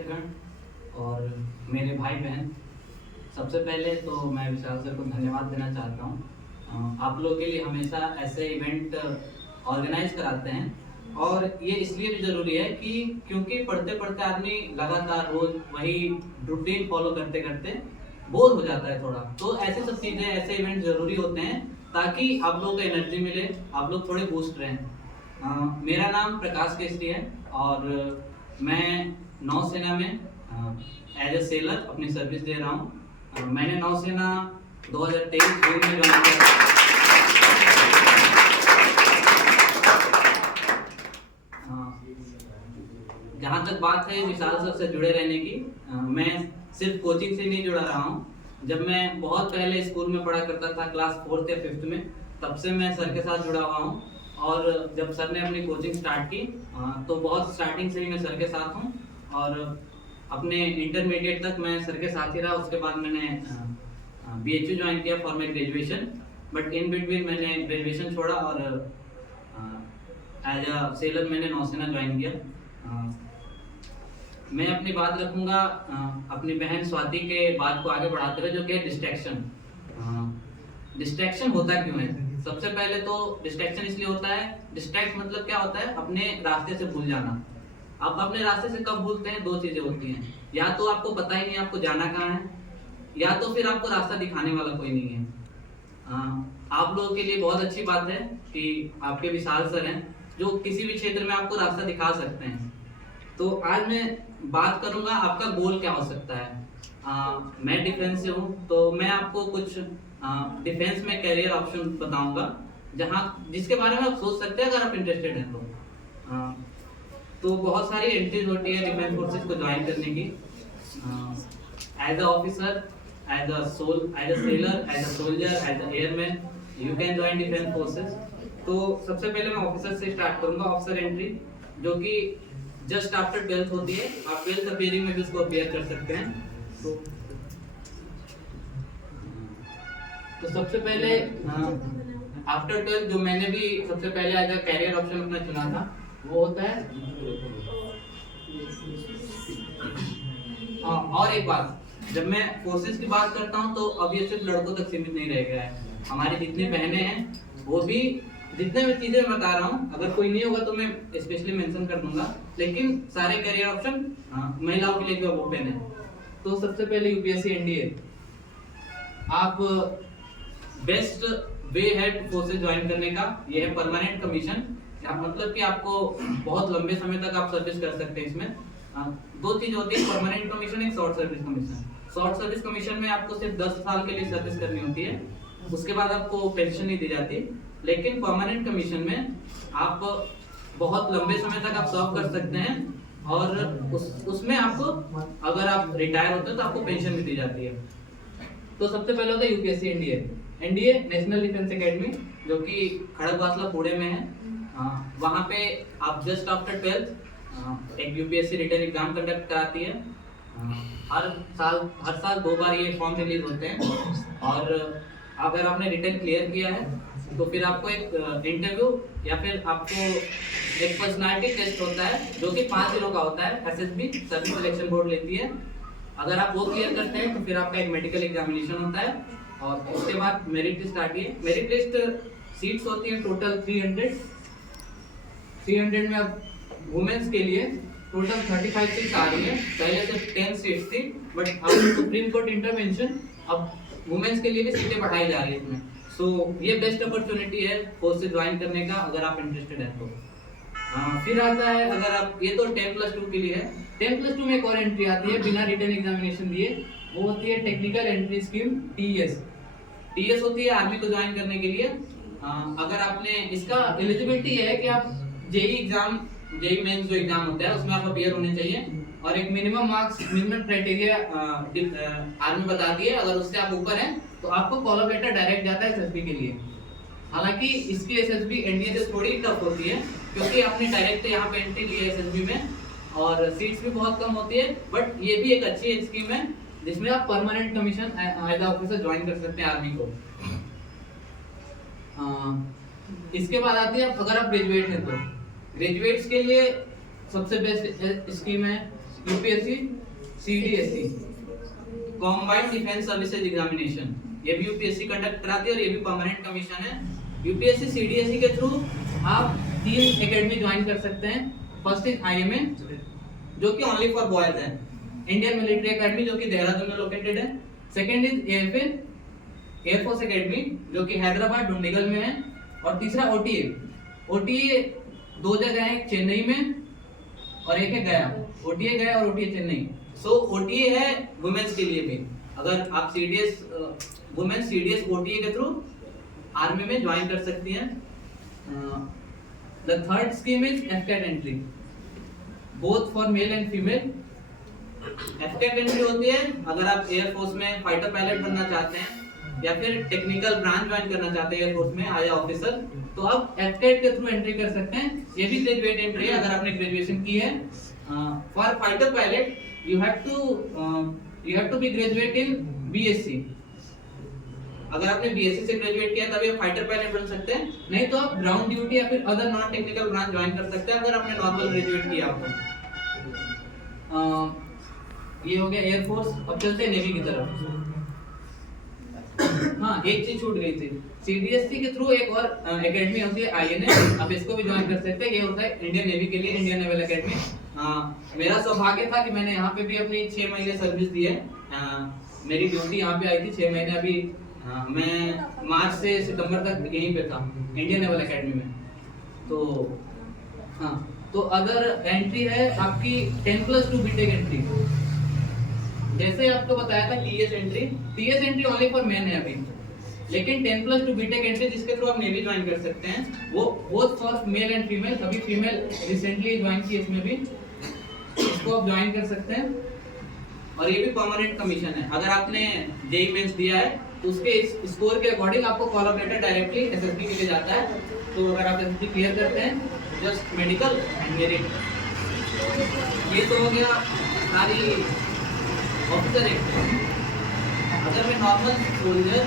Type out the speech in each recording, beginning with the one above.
दर्शकगण और मेरे भाई बहन, सबसे पहले तो मैं विशाल सर को धन्यवाद देना चाहता हूँ। आप लोगों के लिए हमेशा ऐसे इवेंट ऑर्गेनाइज कराते हैं और ये इसलिए भी ज़रूरी है कि क्योंकि पढ़ते पढ़ते आदमी लगातार रोज वही रूटीन फॉलो करते करते बोर हो जाता है थोड़ा, तो ऐसी सब चीज़ें, ऐसे इवेंट ज़रूरी होते हैं ताकि आप लोगों को एनर्जी मिले, आप लोग थोड़े बूस्ट रहें। मेरा नाम प्रकाश केसरी है और मैं नौसेना में एज ए सेलर अपनी सर्विस दे रहा हूँ। मैंने नौसेना 2023 जून में ज्वाइन किया। जहाँ तक बात है विशाल सर से जुड़े रहने की, मैं सिर्फ कोचिंग से नहीं जुड़ा रहा हूँ। जब मैं बहुत पहले स्कूल में पढ़ा करता था, क्लास 4th या 5th में, तब से मैं सर के साथ जुड़ा हुआ हूँ। और जब सर ने अपनी कोचिंग स्टार्ट की तो बहुत स्टार्टिंग से ही मैं सर के साथ हूँ और अपने इंटरमीडिएट तक मैं सर के साथ ही रहा। उसके बाद मैंने BHU ज्वाइन किया for my graduation, but in between मैंने ग्रेजुएशन छोड़ा और एज अ सेलर मैंने नौसेना ज्वाइन किया। मैं अपनी बात रखूंगा अपनी बहन स्वाति के बात को आगे बढ़ाते हुए, जो कि डिस्ट्रैक्शन। डिस्ट्रैक्शन होता क्यों है? सबसे पहले तो डिस्ट्रैक्शन इसलिए होता है, डिस्ट्रैक्ट मतलब क्या होता है? अपने रास्ते से भूल जाना। आप अपने रास्ते से कब भूलते हैं? दो चीजें होती हैं, या तो आपको पता ही नहीं आपको जाना कहाँ है, या तो फिर आपको रास्ता दिखाने वाला कोई नहीं है। आप लोगों के लिए बहुत अच्छी बात है कि आपके विशाल सर हैं जो किसी भी क्षेत्र में आपको रास्ता दिखा सकते हैं। तो आज मैं बात करूंगा आपका गोल क्या हो सकता है। मैं डिफेंस से हूँ, तो मैं आपको कुछ डिफेंस में कैरियर ऑप्शन बताऊंगा जिसके बारे में आप सोच सकते हैं अगर आप इंटरेस्टेड हैं तो बहुत सारी एंट्रीज होती है डिफेंस फोर्सेस को ज्वाइन करने की। As a officer, as a sailor, as a soldier, as an airman, you can join defence forces. तो सबसे पहले मैं ऑफिसर से स्टार्ट करूंगा। ऑफिसर एंट्री जो कि जस्ट आफ्टर 12th होती है, आप 12th अपियरिंग में भी उसको अपियर कर सकते हैं। तो सबसे पहले आफ्टर 12th जो मैंने भी सबसे पहले एज अ कैरियर ऑप्शन अपना चुना था वो होता है। और एक बात, जब मैं फोर्सेस की बात करता हूँ तो अब ये सिर्फ लड़कों तक सीमित नहीं रह गया है। हमारी जितनी बहनें हैं वो भी, जितने भी चीजें मैं बता रहा हूँ, अगर कोई नहीं होगा तो मैं स्पेशली मेंशन कर दूंगा, लेकिन सारे करियर ऑप्शन महिलाओं के लिए भी ओपन है। तो सबसे पहले UPSC NDA, आप बेस्ट वे है फोर्सेस ज्वाइन करने का, ये है परमानेंट कमीशन। मतलब कि आपको बहुत लंबे समय तक आप सर्विस कर सकते हैं इसमें। दो चीज होती है, परमानेंट कमीशन, एक short service commission. Short service commission में आपको सिर्फ 10 साल के लिए सर्विस करनी होती है, उसके बाद आपको पेंशन नहीं दी जाती। लेकिन परमानेंट कमीशन में आप बहुत लंबे समय तक आप सर्व कर सकते हैं और उसमें आपको, अगर आप रिटायर होते हैं तो आपको पेंशन भी दी जाती है। तो सबसे पहले होता है UPSC NDA national defence academy, जो कि खड़गवासला पुणे में है। वहाँ पे आप जस्ट आफ्टर 12th एक UPSC रिटन एग्जाम कंडक्ट कराती है। हर साल 2 बार ये फॉर्म रिलीज होते हैं और अगर आपने रिटन क्लियर किया है तो फिर आपको एक इंटरव्यू या फिर आपको एक पर्सनालिटी टेस्ट होता है जो कि 5 दिनों का होता है। SSB सर्विस सिलेक्शन बोर्ड लेती है। अगर आप वो क्लियर करते हैं तो फिर आपका एक मेडिकल एग्जामिनेशन होता है और उसके बाद मेरिट लिस्ट आती है। मेरिट लिस्ट सीट्स होती है टोटल 300 में। अब वुमेन्स के लिए टोटल 35 सीट्स आ रही है, पहले सिर्फ 10 सीट्स थी, बट अब सुप्रीम कोर्ट इंटरवेंशन, अब वुमेन्स के लिए भी सीटें बढ़ाई जा रही है इसमें। सो ये बेस्ट अपॉर्चुनिटी है फोर्सेस ज्वाइन करने का अगर आप इंटरेस्टेड हैं तो। फिर आता है, अगर आप, ये तो 10+2 के लिए है। 10+2 में एक और एंट्री आती है बिना रिटन एग्जामिनेशन दिए, वो होती है टेक्निकल एंट्री स्कीम, TES होती है आर्मी को ज्वाइन करने के लिए। अगर आपने, इसका एलिजिबिलिटी है कि आप जेई मेंस जो एग्जाम होता है उसमें आप अपियर होने चाहिए और एक minimum marks, minimum criteria army बताती है। अगर उससे आप ऊपर हैं तो आपको कॉल अप लेटर डायरेक्ट जाता है SSB के लिए। हालांकि इसकी SSB NDA से थोड़ी टफ होती है क्योंकि आपने डायरेक्ट यहाँ पे एंट्री ली है SSB में और सीट्स भी बहुत कम होती है, बट ये भी एक अच्छी स्कीम है जिसमें आप permanent commission as officer join कर सकते हैं आर्मी को। इसके बाद आती है, अगर आप ग्रेजुएट हैं तो ग्रेजुएट्स के लिए सबसे बेस्ट स्कीम है UPSC CDSC combined defence services examination, ये भी यूपीएससी कंडक्ट कराती है और ये भी परमानेंट कमीशन है। यूपीएससी सीडीएससी के थ्रू आप 3 एकेडमी ज्वाइन कर सकते हैं। फर्स्ट इज आईएमए जो कि ओनली फॉर बॉयज है, इंडियन मिलिट्री एकेडमी जो कि देहरादून में लोकेटेड है। Second is AFA air force academy जो कि हैदराबाद डुंडिगल में है। और तीसरा ओटीए, ओटीए 2 जगह है, एक चेन्नई में और एक है गया, ओटीए गया और ओटीए चेन्नई। सो ओटीए है वुमेन्स के लिए भी, अगर आप सीडीएस वुमेन्स सीडीएस ओटीए के थ्रू आर्मी में ज्वाइन कर सकती हैं। The third scheme is AFCAT entry, both for male and female. AFCAT entry होती है अगर आप एयरफोर्स में फाइटर पायलट बनना चाहते हैं या फिर टेक्निकल ब्रांच ज्वाइन करना चाहते हैं एयरफोर्स में एज ऑफिसर, तो आप एफकेट के थ्रू एंट्री कर सकते हैं। ये भी ग्रेजुएट एंट्री है अगर आपने ग्रेजुएशन की है। For fighter pilot you have to be graduate in BSc. अगर आपने बीएससी से ग्रेजुएट किया तभी आप फाइटर पायलट बन सकते हैं, नहीं तो आप ग्राउंड ड्यूटी या फिर other non technical branch join कर सकते हैं अगर आपने नॉर्मल ग्रेजुएट किया हो। ये हो गया एयरफोर्स। अब चलते हैं नेवी की तरफ। हाँ, एक चीज छूट गई थी, सीडीएससी के थ्रू एक और एकेडमी होती है आईएनए, आप इसको भी ज्वाइन कर सकते हैं। ये होता है इंडियन नेवी के लिए, इंडियन नेवल एकेडमी। मेरा सौभाग्य था कि मैंने यहाँ पे भी अपनी 6 महीने सर्विस दी है। मेरी ड्यूटी यहाँ पे आई थी 6 महीने। अभी मैं मार्च से सितंबर तक यहीं पे था इंडियन नेवल एकेडमी में। तो हाँ, तो अदर एंट्री है आपकी 10+2 बीटेक एंट्री। जैसे आपको बताया था TS entry only for men है अभी, लेकिन 10+2 बीटेक एंट्री जिसके थ्रू आप नेवी ज्वाइन कर सकते हैं, वो both for male and female. अभी फीमेल रिसेंटली ज्वाइन की इसमें भी, इसको आप ज्वाइन कर सकते हैं। और ये भी परमानेंट कमीशन है। अगर आपने जेईई मेंस दिया है तो उसके स्कोर के अकॉर्डिंग आपको कॉलम डायरेक्टली एसएसबी के लिए जाता है। तो अगर आप एसएसबी क्लियर करते हैं जस्ट मेडिकल एंड मेरिट। ये तो हो गया सारी ऑफिसर एक्ट। अगर मैं नॉर्मल सोल्जर,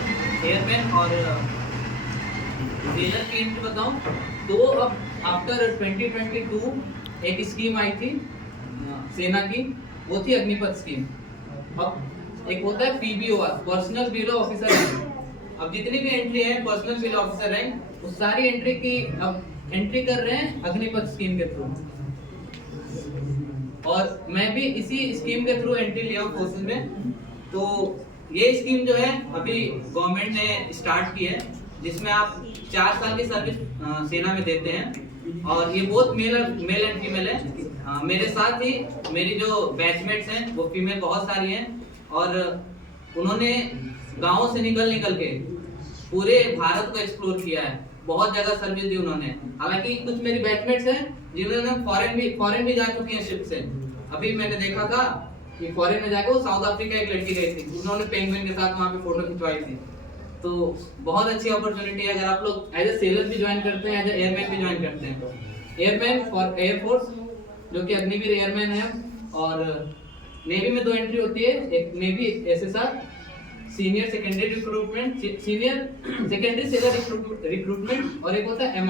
एयरमैन और सेलर की एंट्री बताऊं तो अब आफ्टर 2022 एक स्कीम आई थी सेना की, वो थी अग्निपथ स्कीम। अब एक होता है पीबीओआर, पर्सनल बिलो ऑफिसर रैंक। अब जितनी भी एंट्री है पर्सनल बिलो ऑफिसर रैंक, उस सारी एंट्री की अब एंट्री कर रहे हैं अग्निपथ स्कीम के थ्रू। और मैं भी इसी स्कीम के थ्रू एंट्री लिया हूँ फोर्सेज में। तो ये स्कीम जो है अभी गवर्नमेंट ने स्टार्ट की है, जिसमें आप 4 साल की सर्विस सेना में देते हैं। और ये बहुत मेल एंड फीमेल है। मेरे साथ ही मेरी जो बैचमेट्स हैं वो फीमेल बहुत सारी हैं, और उन्होंने गाँव से निकल के पूरे भारत को एक्सप्लोर किया है। बहुत जगह सर्विस दी उन्होंने। हालांकि कुछ मेरी बैचमेट्स हैं जिन्होंने फॉरेन भी जा चुकी हैं शिप से। अभी मैंने देखा था कि फॉरेन में जाकर वो साउथ अफ्रीका एक लड़की गई थी, उन्होंने पेंगुइन के साथ वहाँ पे फोटो खिंचवाई थी। तो बहुत अच्छी अपॉर्चुनिटी है अगर आप लोग एज ए सेलर भी ज्वाइन करते हैं, एज ए एयरमैन भी ज्वाइन करते हैं। तो एयरमैन फॉर एयरफोर्स जो कि अग्निवीर एयरमैन है। और नेवी में 2 एंट्री होती है, एक navy SSR senior secondary recruitment, senior secondary seller recruitment, और एक होता है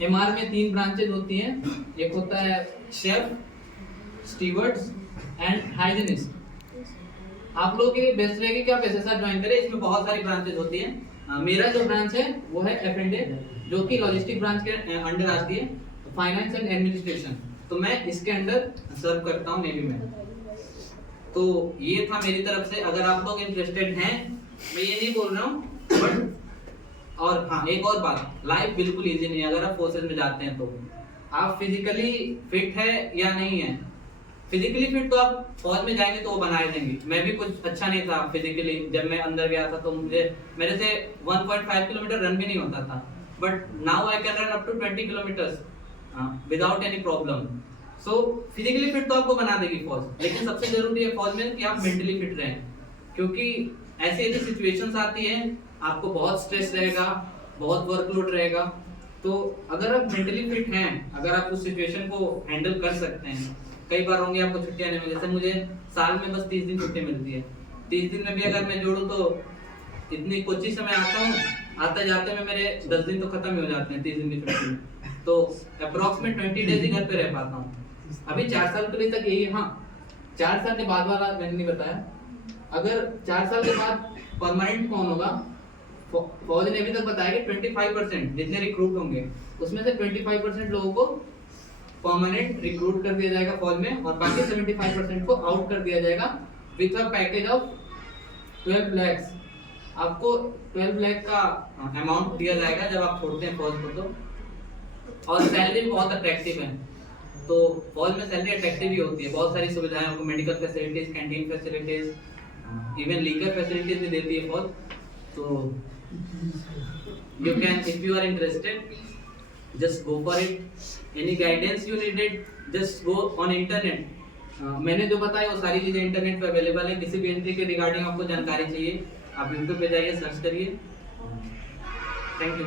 एमआर में 3 ब्रांचेज होती हैं। एक होता है शेफ, स्टीवर्ड्स एंड हाइजीनिस्ट। आप लोगों के लिए बेस्ट रहेगी कि आप एसएसआर ज्वाइन करें, इसमें बहुत सारी ब्रांचेज होती हैं। मेरा जो ब्रांच है वो है एफएनडे, जो कि लॉजिस्टिक ब्रांच के अंडर आती है, फाइनेंस एंड एडमिनिस्ट्रेशन। तो मैं इसके अंडर सर्व करता हूँ नेवी में। तो ये था मेरी तरफ से। अगर आप लोग इंटरेस्टेड हैं, मैं ये नहीं बोल रहा हूँ, बट और हाँ, एक और बात, लाइफ बिल्कुल इजी नहीं है। अगर आप फोर्सेज में जाते हैं तो आप फिजिकली फिट है या नहीं है। फिजिकली फिट तो आप फौज में जाएंगे तो वो बनाए देंगे। मैं भी कुछ अच्छा नहीं था फिजिकली, जब मैं अंदर गया था तो मेरे से 1.5 किलोमीटर रन भी नहीं होता था, but now I can run up to 20 kilometres without any problem. So physically fit तो आपको बना देगी फौज, लेकिन सबसे जरूरी है फौज में कि आप मेंटली फिट रहें, क्योंकि ऐसी सिचुएशंस आती है, आपको बहुत स्ट्रेस रहेगा, बहुत वर्कलोड रहेगा। तो अगर आप मेंटली फिट हैं, अगर आप उस सिचुएशन को हैंडल कर सकते हैं, कई बार होंगे आपको छुट्टियां नहीं मिलती। जैसे मुझे साल में बस 30 दिन छुट्टी मिलती है। 30 दिन में भी अगर मैं जोड़ूं तो इतनी कोची से मैं आता हूँ, आते जाते में मेरे 10 दिन तो खत्म ही हो जाते हैं 30 दिन की छुट्टी में। तो अप्रोक्सीमेट 20 डेज ही घर पे रह पाता हूँ। अभी 4 साल के लिए तक यही है। हाँ, 4 साल के बाद वाला मैंने नहीं बताया। अगर 4 साल के बाद परमानेंट कौन होगा, फौज ने अभी तक बताया कि 25% जितने रिक्रूट होंगे उसमें से 25% लोगों को परमानेंट रिक्रूट कर दिया जाएगा फौज में, और बाकी 75% को आउट कर दिया जाएगा with a package of 12 lakhs। आपको 12 लाख का अमाउंट दिया जाएगा जब आप छोड़ते हैं फौज को। तो और सैलरी भी बहुत अट्रैक्टिव है, तो फौज में सैलरी अट्रैक्टिव ही होती है। बहुत सारी सुविधाएं आपको, medical facilities, canteen facilities, even legal facilities भी देती है फौज। तो you can, if you are interested, just go for it. Any guidance you needed, just go on internet. मैंने जो बताया वो सारी चीजें इंटरनेट पे अवेलेबल है। किसी भी एंट्री के रिगार्डिंग आपको जानकारी चाहिए, आप यूट्यूब पे जाइए, सर्च करिए। Thank you.